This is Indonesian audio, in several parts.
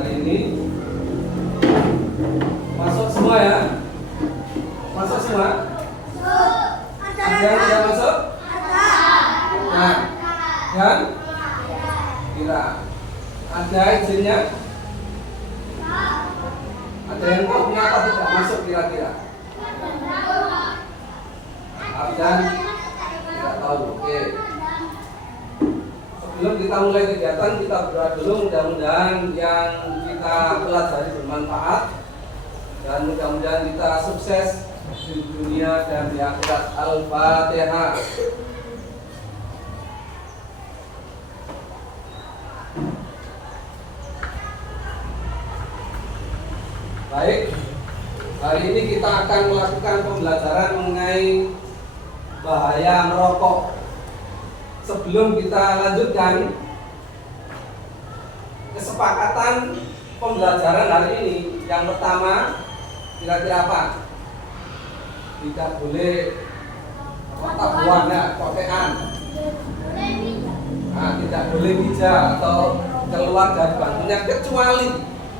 hari ini. Masuk semua ya? Masuk semua? Ada yang tidak masuk? Nah, dan kira ada izinnya? Ada yang tahu kenapa tidak masuk kira-kira? Dan tidak tahu. Oke. Sebelum kita mulai kegiatan, kita berdoa dulu. Mudah-mudahan yang kita pelajari bermanfaat dan mudah-mudahan kita sukses di dunia dan di akhirat. Al-Fatihah. Baik, hari ini kita akan melakukan pembelajaran mengenai bahaya merokok. Sebelum kita lanjutkan kesepakatan pembelajaran hari ini, yang pertama kira-kira apa? Tidak boleh tabuhan ya, kotean. Nah, tidak boleh bija atau keluar dari bangkunya, kecuali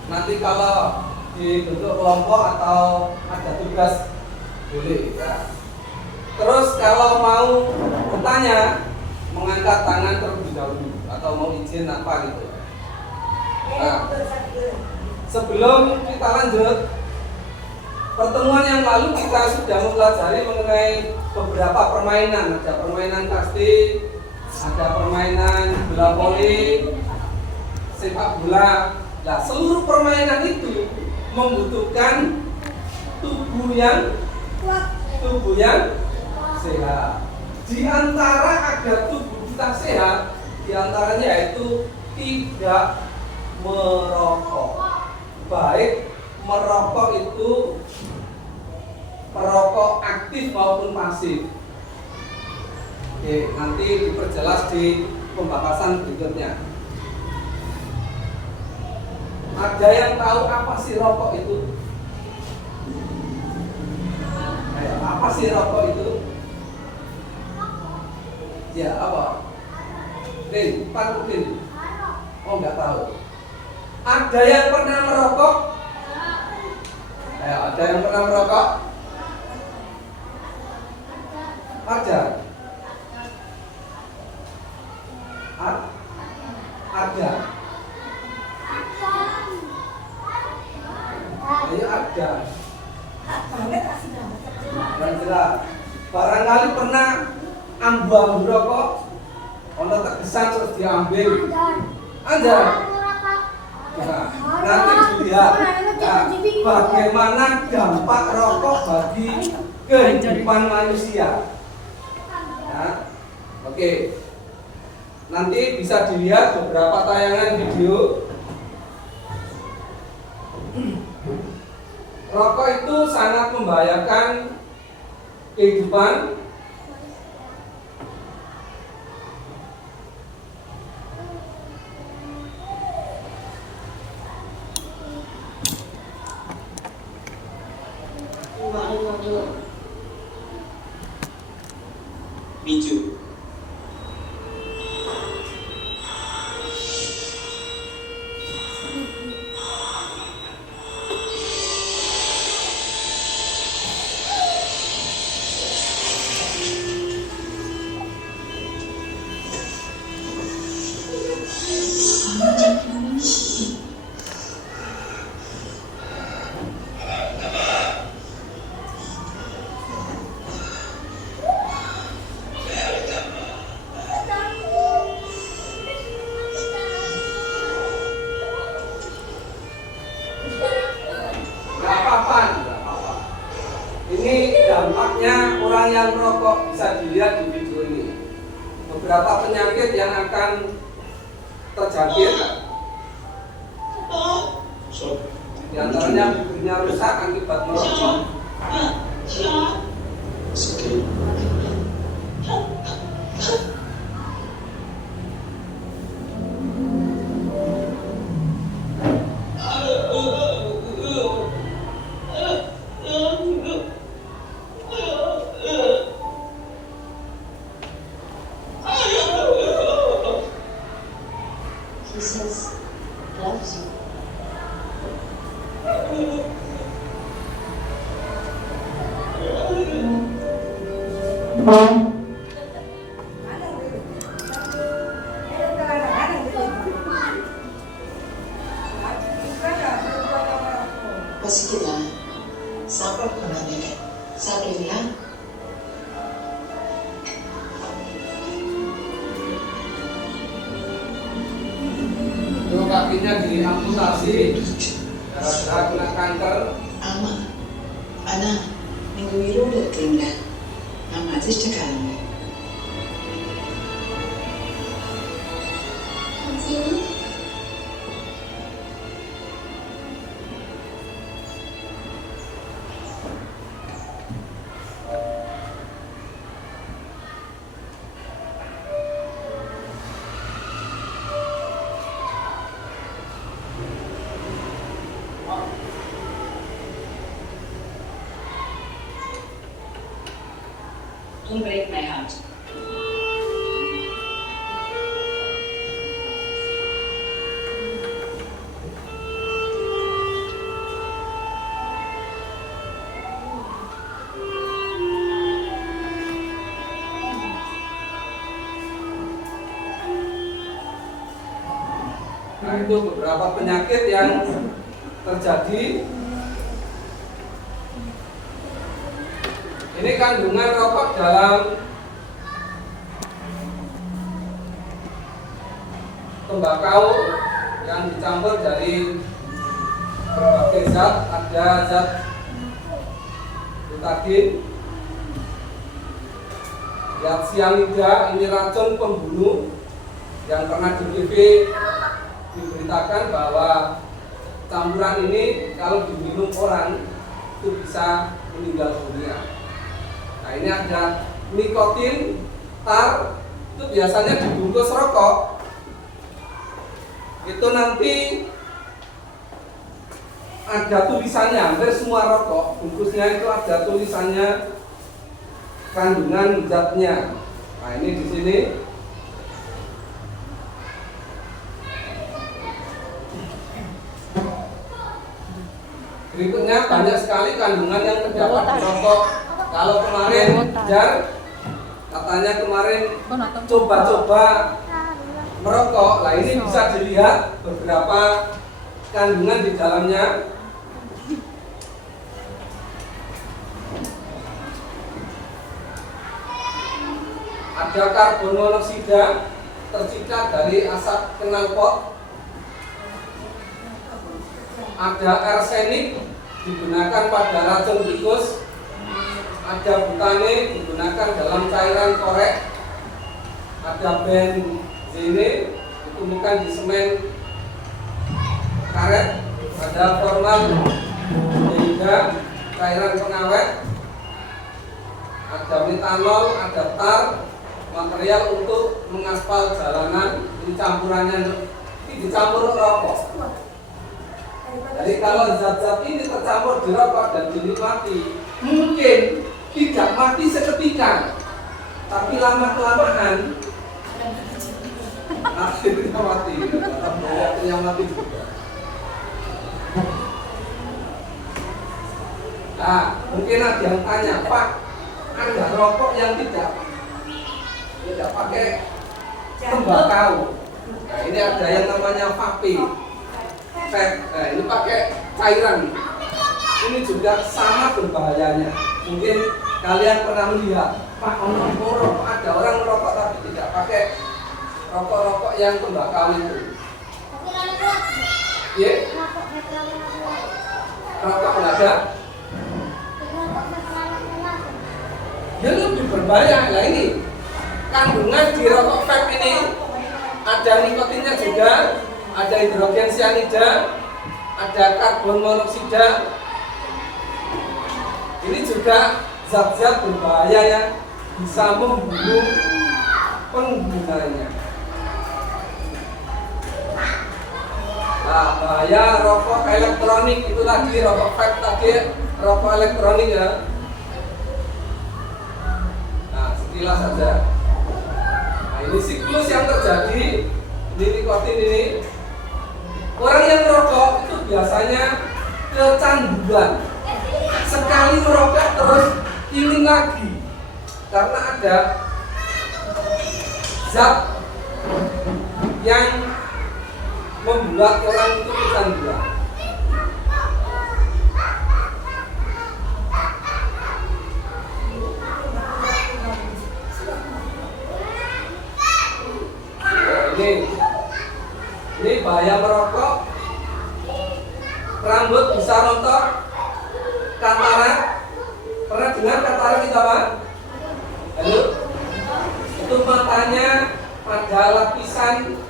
nanti kalau dibentuk kelompok atau ada tugas boleh ya. Terus kalau mau bertanya, mengangkat tangan terlebih dahulu atau mau izin apa gitu. Nah, sebelum kita lanjut, pertemuan yang lalu kita sudah mempelajari mengenai beberapa permainan. Ada permainan kasti, ada permainan bola voli, sepak bola. Nah, seluruh permainan itu membutuhkan tubuh yang sehat. Di antara agar tubuh kita sehat, di antaranya yaitu tidak merokok. Baik merokok itu perokok aktif maupun pasif. Oke, nanti diperjelas di pembahasan berikutnya. Ada yang tahu apa sih rokok itu? Apa sih rokok itu? Ya, apa? Pak Udin. Oh, enggak tahu. Ada yang pernah merokok? Ada yang pernah merokok? Ada. Ada. Ayo ada. Dan jelas. Barangkali pernah ambu-ambu rokok, ono terkesan terus diambil. Ada. Nah, nanti dilihat bagaimana dampak rokok bagi kehidupan manusia. Nah, oke. Nanti bisa dilihat beberapa tayangan video. Rokok itu sangat membahayakan kehidupan. Minju. Dampaknya orang yang merokok bisa dilihat di video ini. Beberapa penyakit yang akan terjangkit, di antaranya bibirnya rusak akibat merokok. He says, loves you. Positif lah. Sabar kembali. Sabar ya. Itu kakinya diamputasi gara-gara kena kanker. Ama, ana, minggu biru udah tinggal. Nama aja cekal. Don't break my heart. Nah, itu beberapa penyakit yang terjadi. Ini kandungan rokok dalam tembakau yang dicampur dari berbagai zat. Ada zat butadin, zat sianida, ini racun pembunuh yang pernah di TV diberitakan bahwa campuran ini kalau diminum orang itu bisa meninggal dunia. Nah, ini ada nikotin, tar, itu biasanya dibungkus rokok. Itu nanti ada tulisannya, hampir semua rokok bungkusnya itu ada tulisannya kandungan zatnya. Nah, ini di sini. Berikutnya banyak sekali kandungan yang terdapat di rokok. Kalau kemarin Jar katanya kemarin coba-coba merokok, lah ini bisa dilihat beberapa kandungan di dalamnya. Ada karbon monoksida tercipta dari asap knalpot. Ada arsenik digunakan pada racun tikus. Ada butane digunakan dalam cairan korek. Ada benzene ditemukan di semen karet. Ada formaldehido cairan pengawet. Ada metanol, ada tar, material untuk mengaspal jalanan. Ini campurannya, ini dicampur rokok. Jadi kalau zat-zat ini tercampur di rokok dan dinikmati, mungkin tidak mati seketika, tapi lama-kelamaan akhirnya mati. Akhirnya mati juga. Nah, mungkin ada yang tanya, Pak, ada rokok yang tidak pakai tembakau. Nah, ini ada yang namanya vape. Nah, ini pakai cairan. Ini juga sama berbahayanya. Mungkin kalian pernah melihat, Pak, ada orang merokok tapi tidak pakai rokok-rokok yang tembakau itu. Ya? Rokok nggak ada? Ya lebih berbahaya. Nah, ini kandungan di rokok vape ini ada nikotinnya juga, ada hidrogen cyanida, ada karbon monoksida. Ini juga zat-zat berbahaya yang bisa membunuh penggunanya. Nah, bahaya rokok elektronik itu tadi, rokok vape tadi, rokok elektronik ya. Nah, sekilas saja. Nah, ini siklus yang terjadi di nikotin ini. Orang yang merokok itu biasanya kecanduan. Sekali merokok terus ingin lagi, karena ada zat yang membuat orang itu kecanduan. Ini bahaya merokok, rambut bisa rontok, katarak. Pernah dengar katarak itu apa? Halo? Itu matanya ada lapisan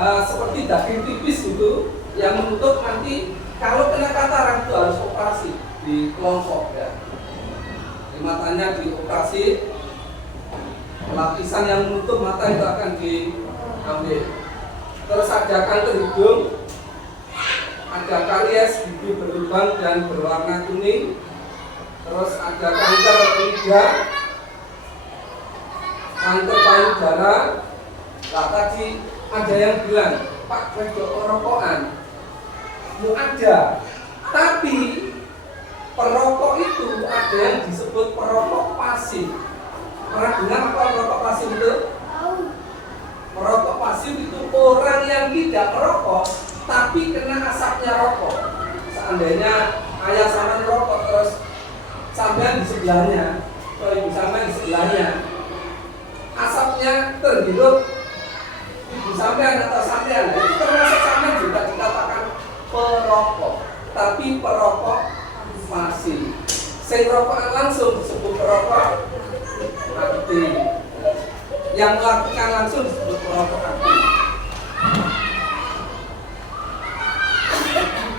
seperti daging tipis gitu yang menutup. Nanti kalau kena katarak itu harus operasi di kelompok ya. Di matanya dioperasi, lapisan yang menutup mata itu akan diambil. Terus ada kanker hidung, ada karies gigi berlubang dan berwarna kuning. Terus ada kanker lidah, kanker payudara. Nah, tadi ada yang bilang, Pak, wedok perokokan. Mau ada, tapi perokok itu ada yang disebut perokok pasif. Pernah dengar apa perokok pasif itu? Perokok pasif itu orang yang tidak merokok tapi kena asapnya rokok. Seandainya ayah sama merokok terus sampean di sebelahnya, atau ibu sampean di sebelahnya, asapnya terhirup ibu sampean atau sampean, itu termasuk sampean juga dikatakan perokok, tapi perokok pasif. Sing rokok langsung disebut perokok aktif, yang melakukan langsung disebut perokok aktif.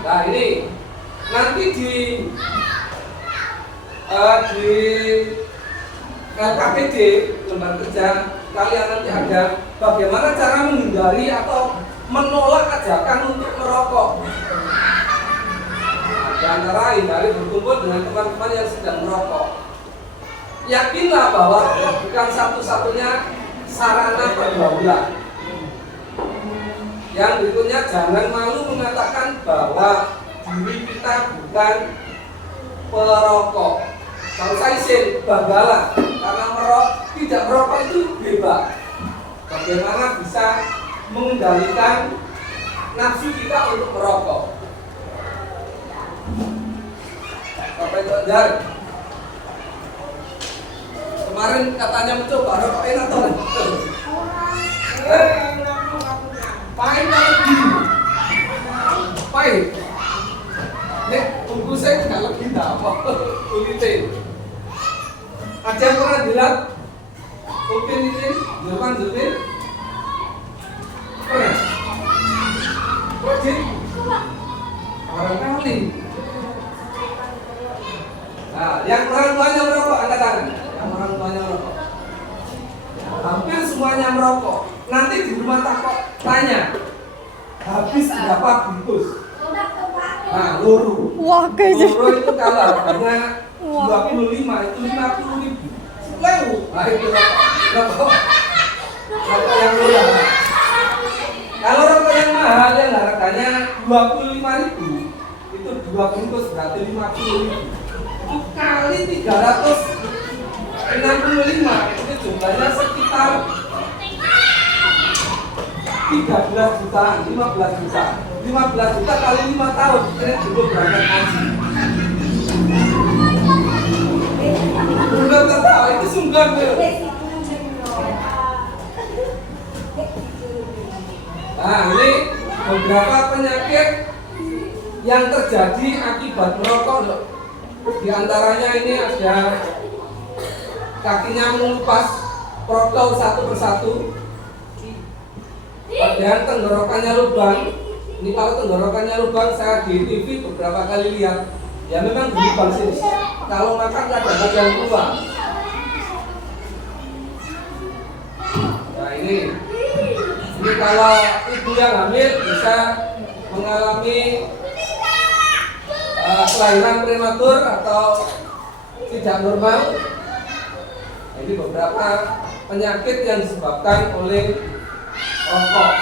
Nah ini nanti di LKPD lembar kerja kalian nanti ada bagaimana cara menghindari atau menolak ajakan untuk merokok. Nah, di antara hindari berkumpul dengan teman-teman yang sedang merokok. Yakinlah bahwa bukan satu-satunya sarana pergaulan. Yang berikutnya, jangan malu mengatakan bahwa diri kita bukan perokok. Kalau saya izin banggalah, karena tidak merokok itu bebas. Bagaimana bisa mengendalikan nafsu kita untuk merokok? Sampai terjar. Kemarin katanya mencoba rokok enak atau pahit lagi, pahit. Nek bungkusnya nggak lebih apa kulitnya. Ada yang pernah bilang Upin ini Jerman Zulfin pernah? Wajib barangkali. Nah, yang orang tuanya merokok angkat tangan. Yang orang tuanya merokok. Hampir semuanya merokok. Nanti di rumah tanya habis berapa bungkus? Nah, loro. Wah, kayaknya. Loro itu kalau harganya 25 itu 50.000. Lewu. Nah, itu rokok yang murah. Kalau rokok yang mahal yang harganya 25.000 itu 2 bungkus berarti 50.000. Itu kali 365 itu jumlahnya sekitar 13 juta, 15 juta. 15 juta kali 5 tahun, kira dulu berangkat haji. Udah tertawa, itu sungguh tuh. Nah, ini beberapa penyakit yang terjadi akibat merokok. Di antaranya ini ada kakinya mengelupas, protol satu persatu. Padahal tenggorokannya lubang. Ini kalau tenggorokannya lubang, saya di TV beberapa kali lihat. Ya memang berlubang sini. Kalau makan kadang-kadang yang keluar. Nah ini kalau ibu yang hamil bisa mengalami kelahiran prematur atau tidak normal. Ini beberapa penyakit yang disebabkan oleh rokok.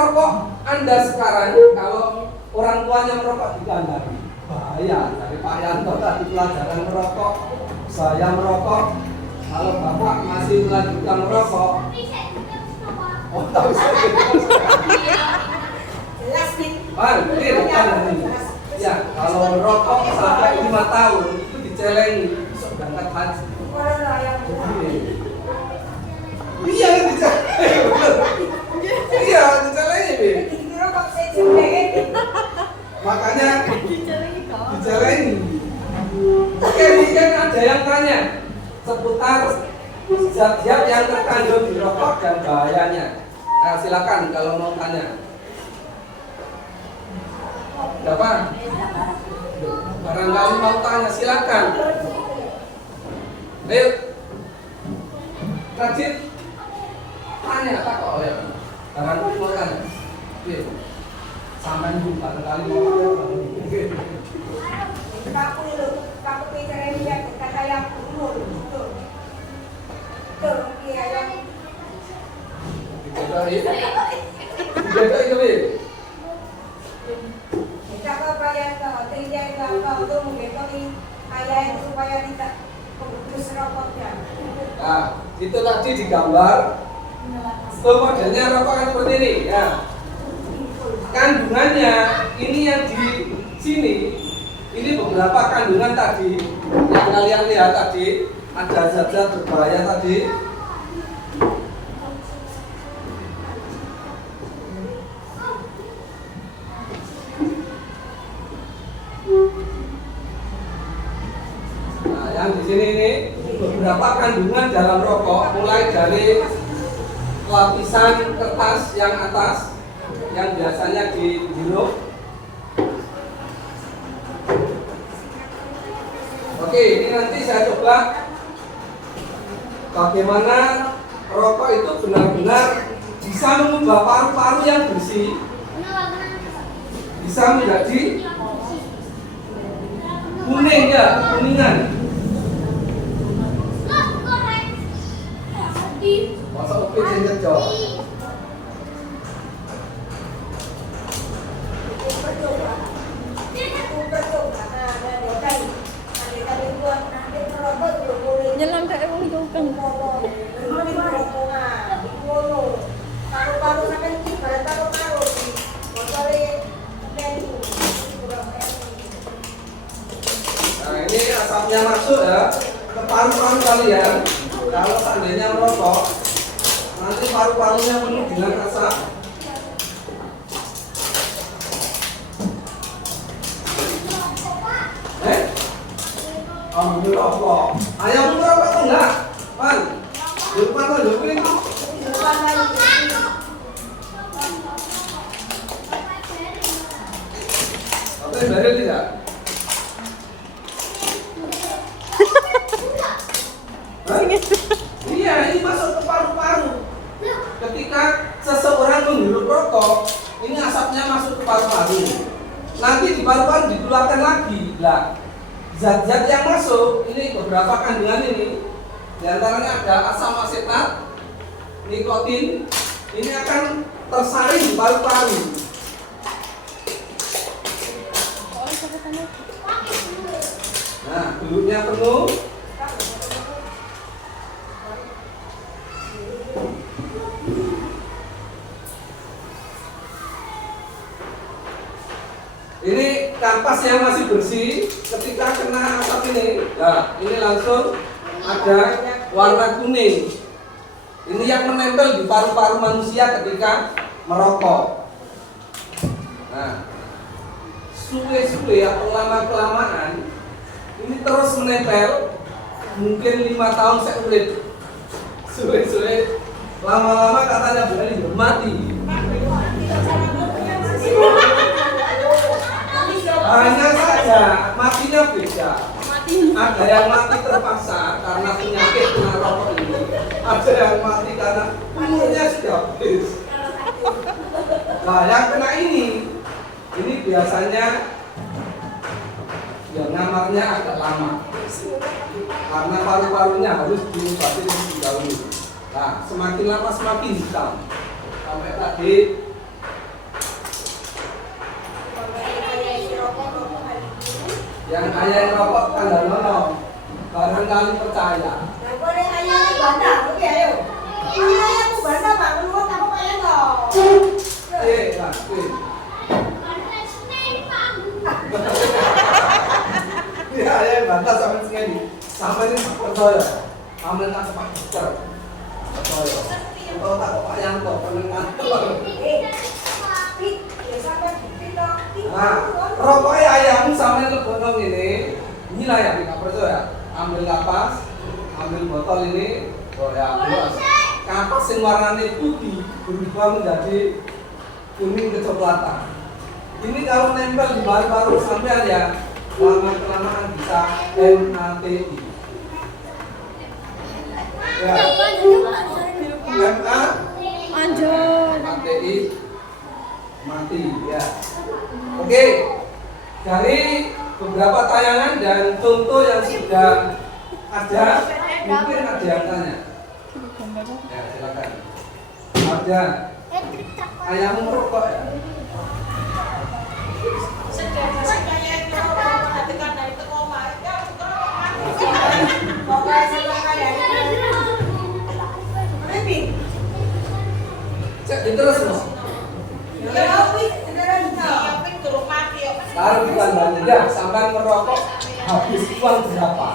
rokok Anda sekarang, kalau orang tuanya merokok dikandani, bahaya. Dari Pak Yanto tadi pelajaran merokok, saya merokok. Kalau bapak masih melanjutkan merokok, oh tahu saya. Jelas nih. Ini ini. Ya, kalau merokok sampai 5 tahun itu dicelengi, besok berangkat haji. Iya, dicelengi. Iya, dicelengi. Makanya dicelengi. Oke, mungkin ada yang tanya seputar zat-zat yang terkandung di rokok dan bahayanya. Nah, silakan kalau mau tanya. Siapa? Barangkali mau tanya, silakan. Ayo. Rajin. Tanya apa kok ya? Barangkali mau tanya. Oke. Sampai dulu barangkali mau tanya. Kamu bicara ini kata yang umur, betul. Betul, iya yang. Dicoba ini. Kita bayar ke tinggal ke untuk mengetahui ayah itu supaya tidak terus rokoknya. Nah, itu tadi digambar. Itu modelnya rokok kan seperti ini, ya. Kandungannya ini yang di sini. Ini beberapa kandungan tadi yang kalian lihat tadi, ada zat-zat berbahaya tadi. Nah, yang di sini ini beberapa kandungan dalam rokok, mulai dari lapisan kertas yang atas yang biasanya dihirup. Oke, ini nanti saya coba bagaimana rokok itu benar-benar bisa mengubah paru-paru yang bersih bisa menjadi kuning, ya, kuningan. Masa upik yang ngejok. Nyelang kayak wong tukang. Paru-paru sampai ini barat paru-paru. Nah, ini asapnya masuk ya ke paru-paru kalian. Kalau seandainya merokok, nanti paru-parunya penuh dengan asap. Kamu merokok. Ayam merokok atau enggak? Pan, di depan lo, di depan lo. Oke, dari tidak? Iya, ini masuk ke paru-paru. Ketika seseorang menghirup rokok, ini asapnya masuk ke paru-paru. Nanti di paru-paru dikeluarkan lagi. Lah, zat-zat yang masuk, ini beberapa kandungan ini, diantaranya ada asam asetat, nikotin, ini akan tersaring di paru-paru. Nah, belutnya penuh. Ini kampas yang masih bersih, ketika kena asap ini, nah ini langsung ada warna kuning. Ini yang menempel di paru-paru manusia ketika merokok. Nah, suwe-suwe atau lama-kelamaan ini terus menempel, mungkin 5 tahun saya urip. Suwe-suwe lama-lama katanya berani mati. Hanya saja matinya beda. Ada yang mati terpaksa karena penyakit kena rokok ini. Ada yang mati karena umurnya sudah habis. Nah, yang kena ini biasanya yang ngamarnya agak lama karena paru-parunya harus diobati terlebih dahulu. Nah, semakin lama semakin hitam sampai tadi ayah yang rokok tanda nono. Barangkali percaya. Nah, boleh ayah itu bantah, oke ayo. Ayah itu bantah, Pak. Menurut apa Pak Yanto? Nah, iya, ayah yang bantah sama sekali. Sampai ini percaya. Amin tak cepat cepat. Percaya. Kalau tak Pak Yanto penengan. Nah, rokoknya ayahmu sampai lebih ini. Inilah yang kita percaya. Ambil kapas, ambil botol ini, oh ya, buat. Kapas yang warnanya putih berubah menjadi kuning kecoklatan. Ini kalau nempel di paru-paru sampai ya lama-kelamaan bisa MATI. Ya. MATI mati ya. Oke. Dari beberapa tayangan dan contoh yang sudah ada, mungkin ada yang tanya. Ya, silakan. Ada. Ayahmu merokok ya? Cek terus loh. Sekarang kita belanja sampai merokok habis uang berapa?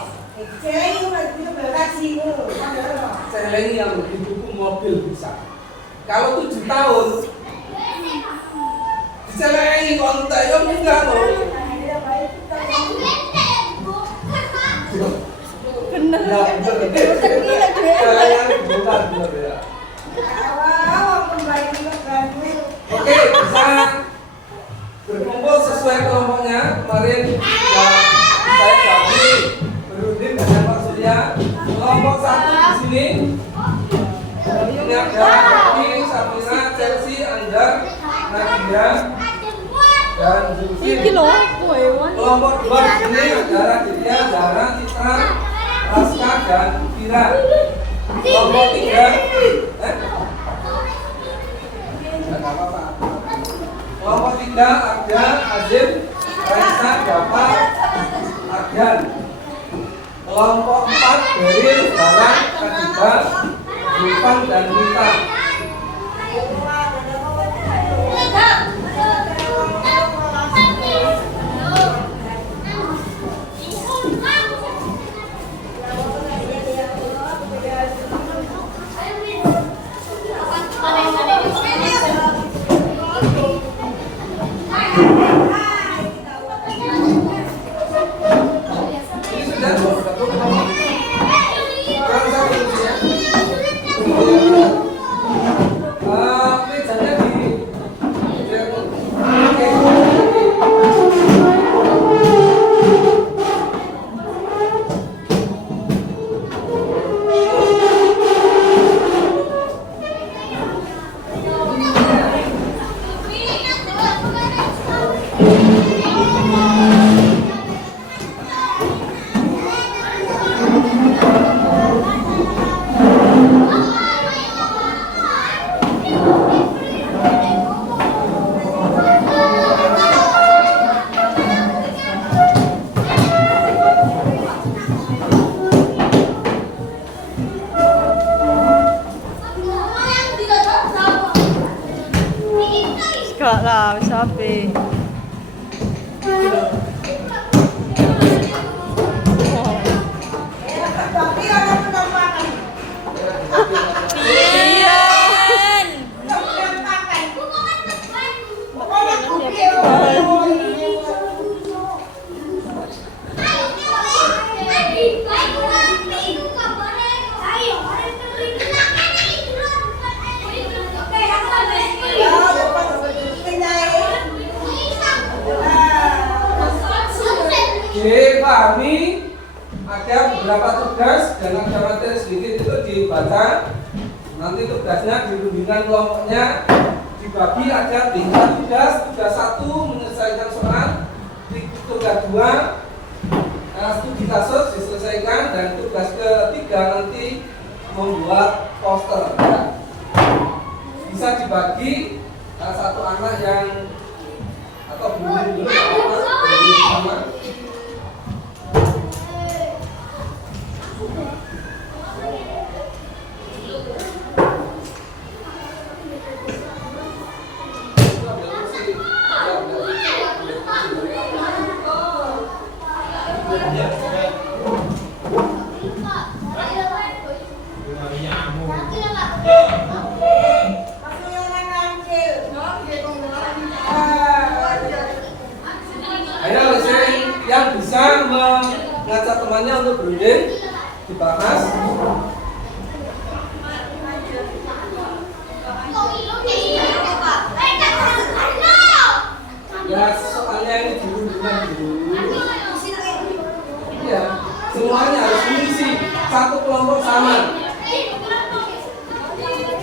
Celengi yang didukung mobil bisa. Kalau 7 tahun dicelengi kontak ya enggak loh. Bener. Ya bener. Celengi bukan bener ya. Oke, bisa berkumpul sesuai kelompoknya. Kemarin saya bagi berunding dengan Pak Surya. Kelompok 1 di sini. Ini ada Rocky, Safira, Chelsea, Anjar, Nadia, dan Zulfi. Kelompok 2 di sini ada Raditya, Zara, Citra, Raska, dan Kira. Kelompok 3 Kelompok 3 ada Azim, Raisa, Bapak, Argan. Kelompok 4 Beril, Barang, Kadiba, Zulfan, dan Mita. Enggak lah, sapi. Dipahami, ada beberapa tugas dan ada materi sedikit itu dibaca. Nanti tugasnya di bimbingan kelompoknya dibagi ada 3 tugas. Tugas 1 menyelesaikan soal, tugas 2 studi kasus diselesaikan, dan tugas ketiga nanti membuat poster. Bisa dibagi satu anak yang atau belum sama. mengajak temannya untuk berunding, dibahas. Ya soalnya ini dirundingkan dulu. Iya, semuanya harus mengisi satu kelompok sama.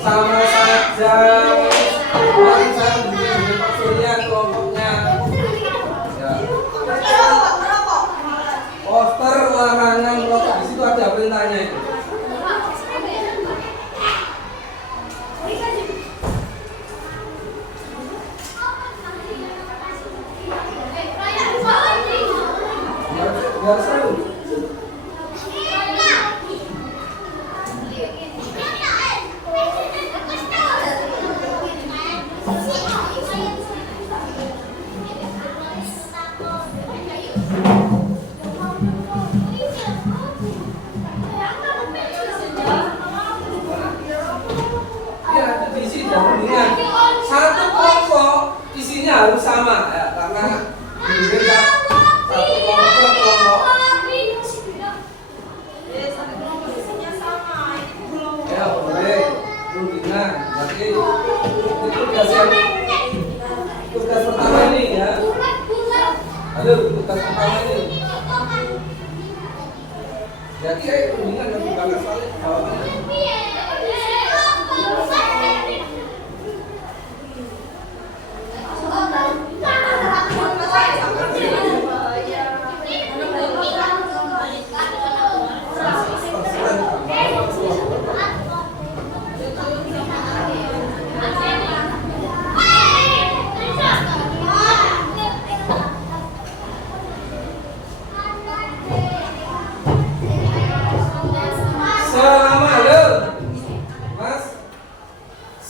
Sama saja. Mari saya bikin maksudnya kelompoknya. Ya. Poster larangan merokok di situ ada perintahnya itu. Biar seru. Ya, diisi dengan satu kelompok isinya harus sama ya, karena berbeda satu kelompok ke kelompok. Ya boleh, rundingan. Berarti itu tugas pertama ini ya. Halo, tugas pertama ini. Jadi rundingan yang dibahas soalnya bawaannya.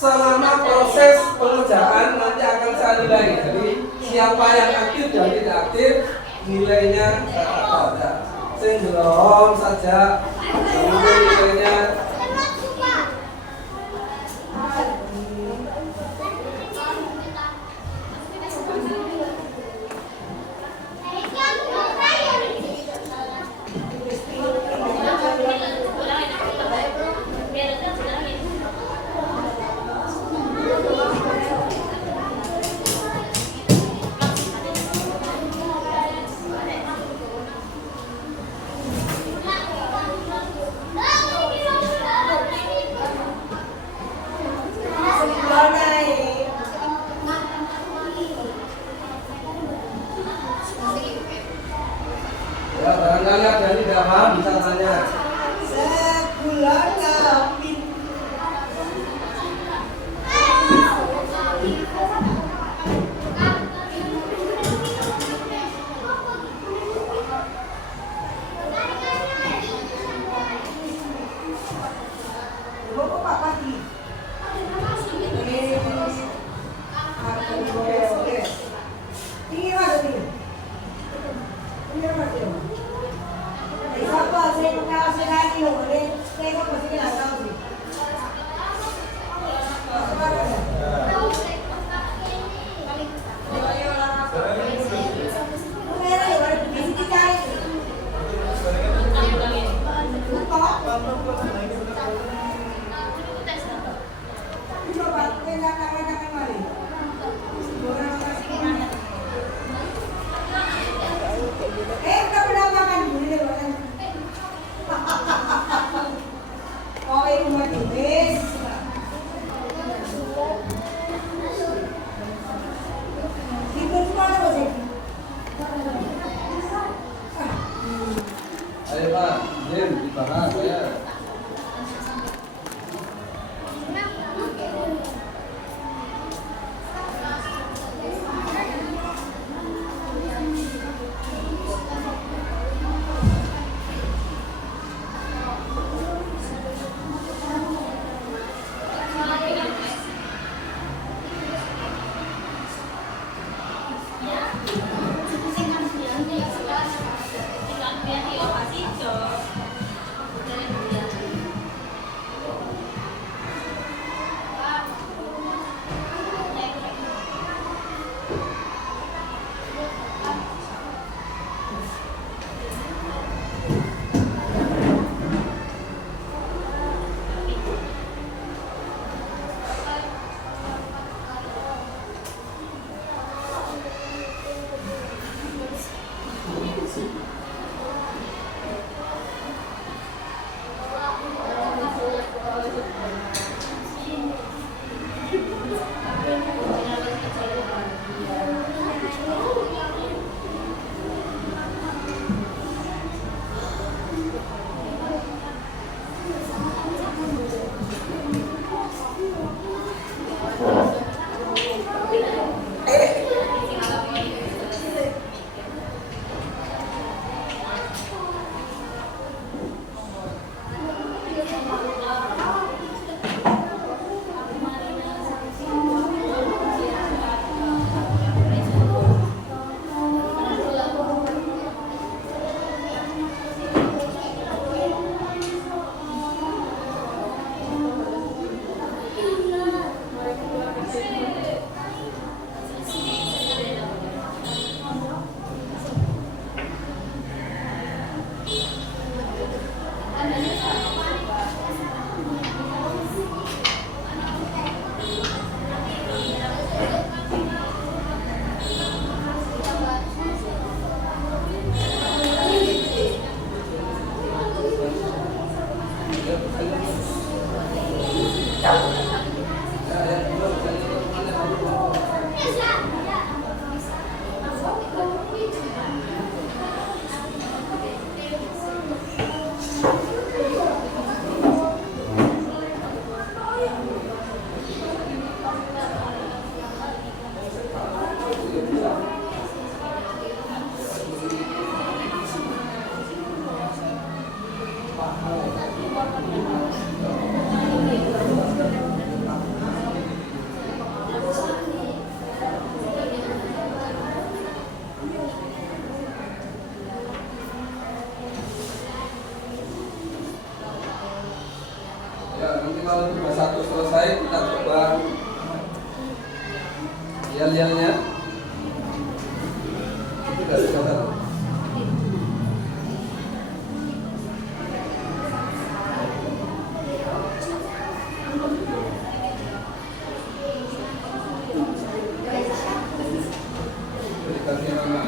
Selama proses pengerjaan nanti akan saya nilai. Jadi siapa yang aktif dan tidak aktif nilainya ada. Belum saja nilainya. Ya, barangkali ada yang tidak paham bisa tanya. Sebulan kambing. Bapak Pak Pati. Ini ada nih. Ini ada nih. Siapa saya kenal sekali oleh saya kok masih nggak tahu sih. Kita pernah makan dulu deh, makan. Oh, ini rumah tulis. Itu semua ada sih. Ayo Pak, Jim, dibahas ya. kalau tugas 1 selesai, kita coba yel-yelnya. Itu dari tugas 1. Dikasih nama.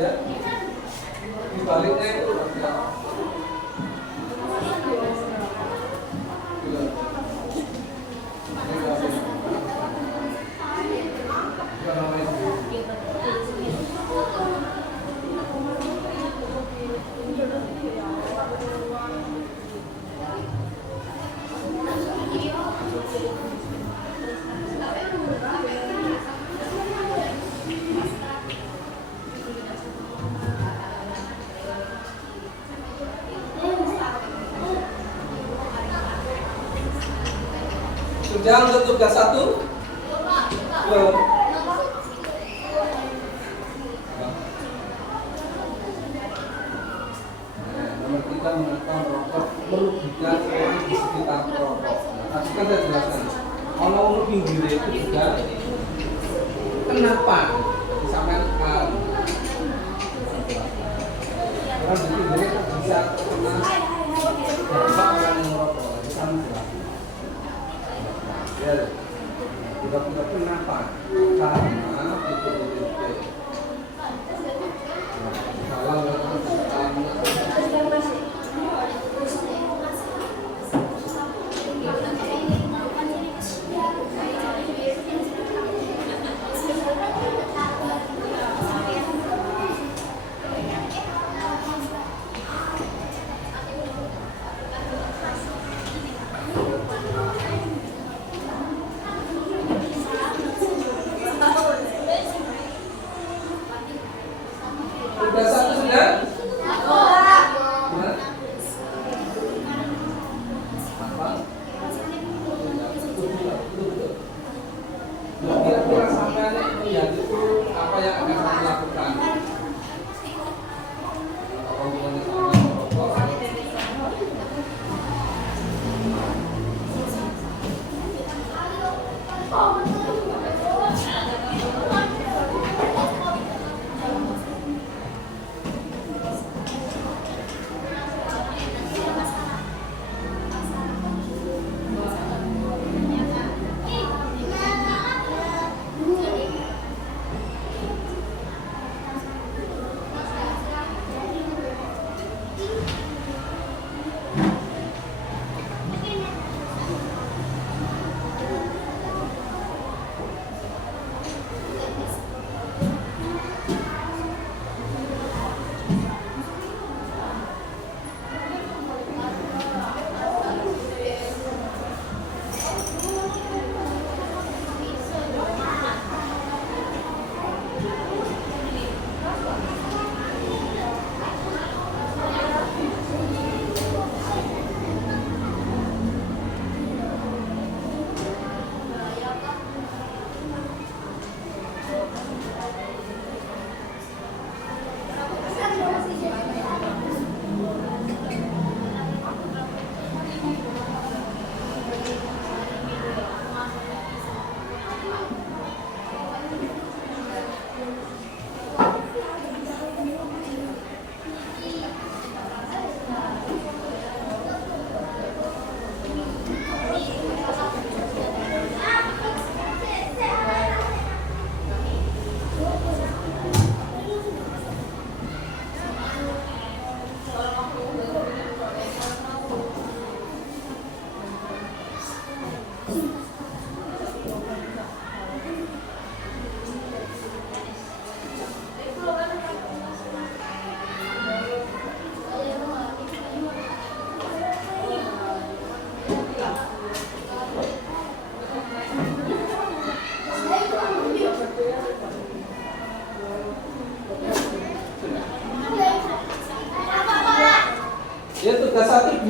Ya, dibaliknya itu ya. Sudah untuk tugas 1? Belum. Nomor 3 menekan rokok merugikan orang di sekitar rokok. Tadi kan saya jelaskan. Kalau untuk pinggir itu juga kenapa disampaikan? Karena di pinggir bisa kena dampak orang yang merokok. Bisa menjelaskan. Ya, tidak kenapa? Karena itu kalau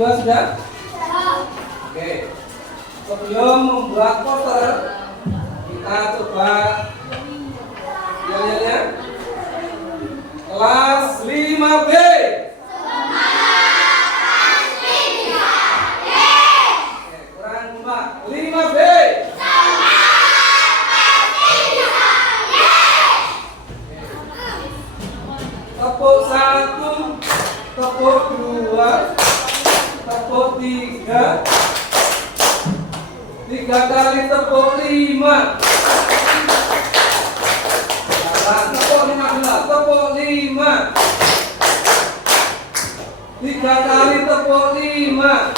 kedua sudah? Oke. Sebelum membuat poster, kita coba nyanyiannya. Kelas 5B. Oke, kurang 5B. Tepuk 1, tepuk 2, tepuk 3, 3 kali tepuk 5. Tepuk 15, tepuk 5. 3 kali tepuk 5.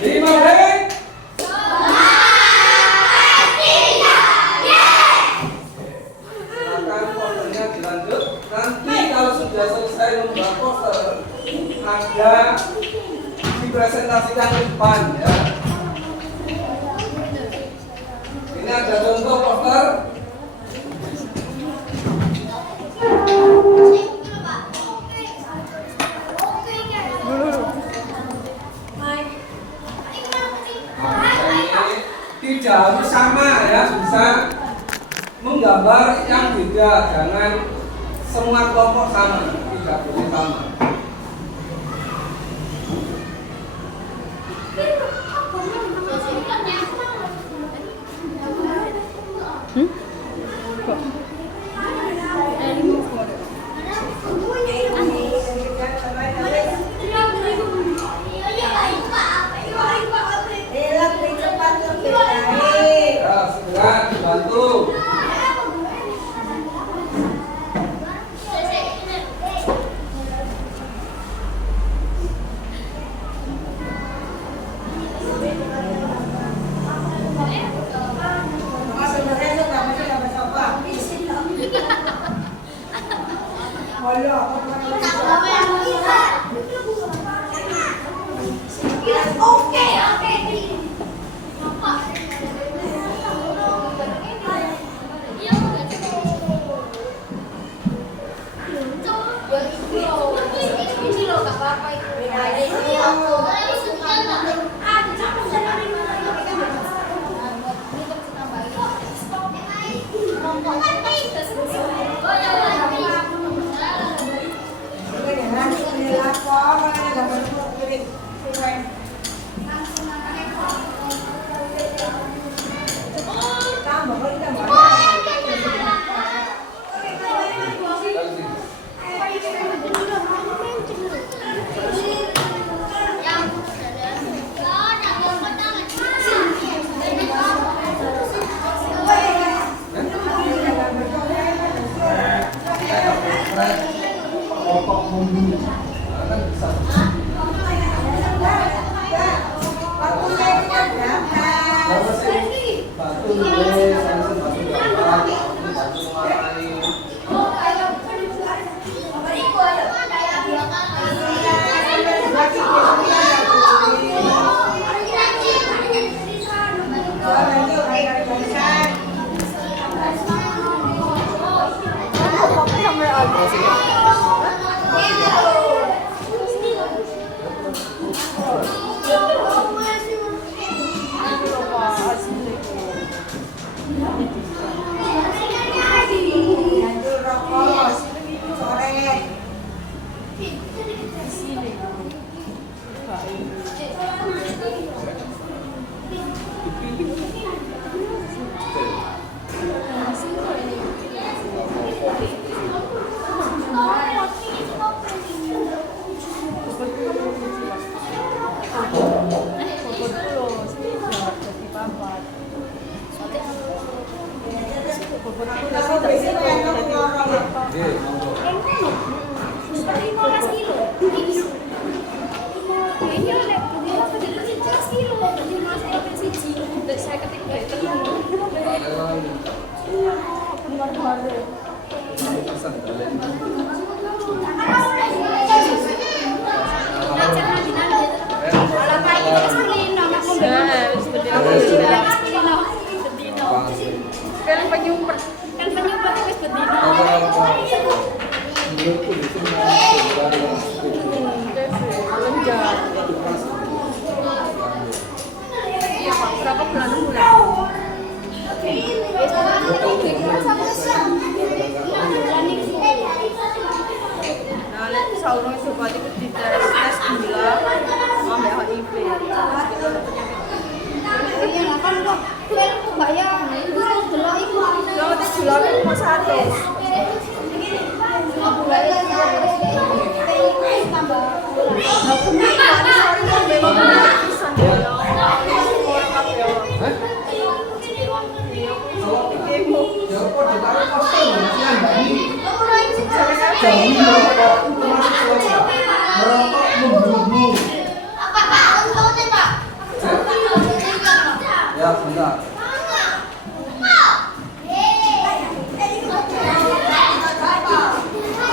5 break. Silakan posternya dilanjut. Nanti kalau sudah selesai membuat poster, ada dipresentasikan ke depan ya. Ini ada contoh poster. Tidak harus sama ya, bisa menggambar yang beda, jangan semua kelompok sama, tidak boleh sama. Ya, segera dibantu. Kan penyumpet wis bedino. Nah, nek saurung coba iku tes gula ambek HIV. Iya lah kan kok bayar bisa delok iku. Yo tes gula cuma 100. Bayar tambah. Aku nih hari kan memang pisan yo. Hah? Demo. Ya kok ditaruh poster sih Mbak ini. Merokok membunuh. Ya bentar.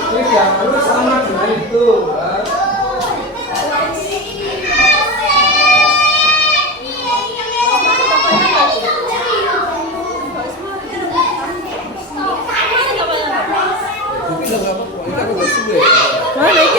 Ini yang harus sama dengan itu. Mungkin nggak apa-apa, ini kan nggak suwe. Nah, iki